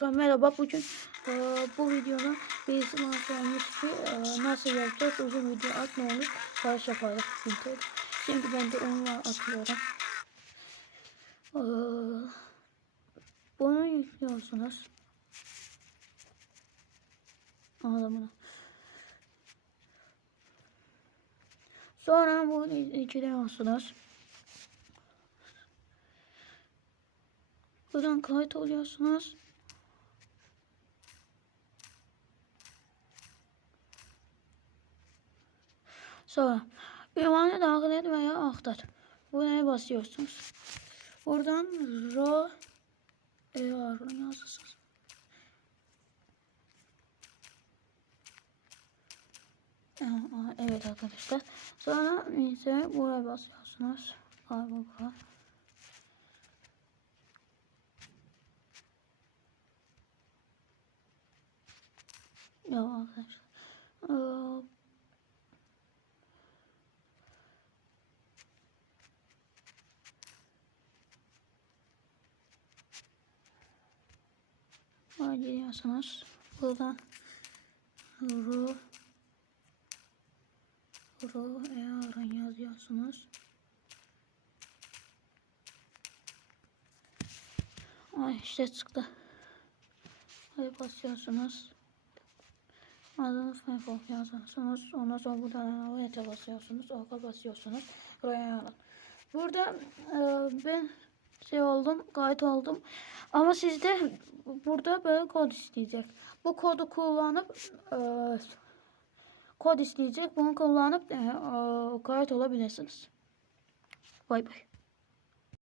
Merhaba, bugün bu videoda birisi bana sormuş ki nasıl yapacağız, uzun video at, ne olur bağış yaparız video. Şimdi ben de onu atıyorum. Bunu yüklüyorsunuz. Anlamına. Sonra bunu inceliyorsunuz. Buradan kayıt oluyorsunuz. Sonra ünvanı dahil et veya aktar. Buraya basıyorsunuz. Buradan yazısınız. Evet arkadaşlar. Sonra ise buraya basıyorsunuz. Buraya. Ya arkadaşlar. Geliyorsunuz. Buradan yarın yazıyorsunuz. İşte çıktı. Buraya basıyorsunuz. Adınız Mefok yazıyorsunuz. Ondan sonra buradan oraya basıyorsunuz. Oraya basıyorsunuz. Buraya alın. Burada ben kayıt oldum. Ama sizde burada böyle kod isteyecek. Bu kodu kullanıp kod isteyecek. Bunu kullanıp kayıt olabilirsiniz. Bay bay.